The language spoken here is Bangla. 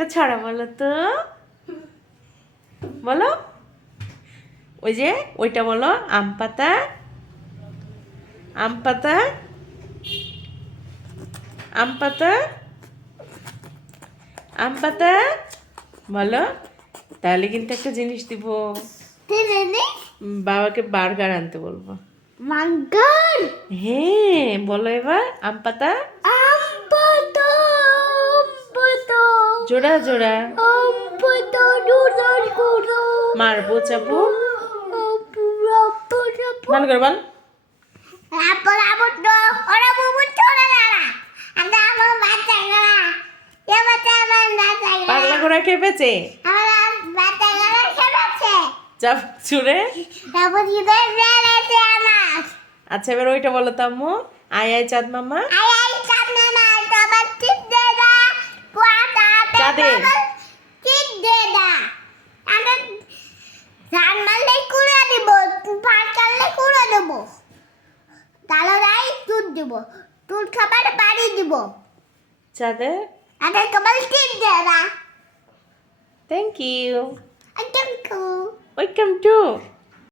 একটা ছড়া বলো তো, বলো। ওই যে ওইটা বলো, আম পাতা, আম পাতা, আম পাতা, আম পাতা বলো। তাহলে কিন্তু একটা জিনিস দিব, বাবাকে বার্গার আনতে বলবো। মাঙ্গার হ্যাঁ বলো এবার, আম পাতা, আমপাতা আমপাতা জোড়া জোড়া, আমপাতা দুধর গুঁড়ো মারবো চাবো, ভালো করে বল। পাগলা ঘোড়া খেপেছে, চাপ ছুড়ে। আচ্ছা এবার ওইটা বলো তো আম্মু, আয় আয় চাঁদ মামা। চাঁদের দুধ খাবার বাড়ি দিব চাঁদের। আগে কবল ঠিক দে না থ্যাংক ইউ, একদম ওয়েলকাম টু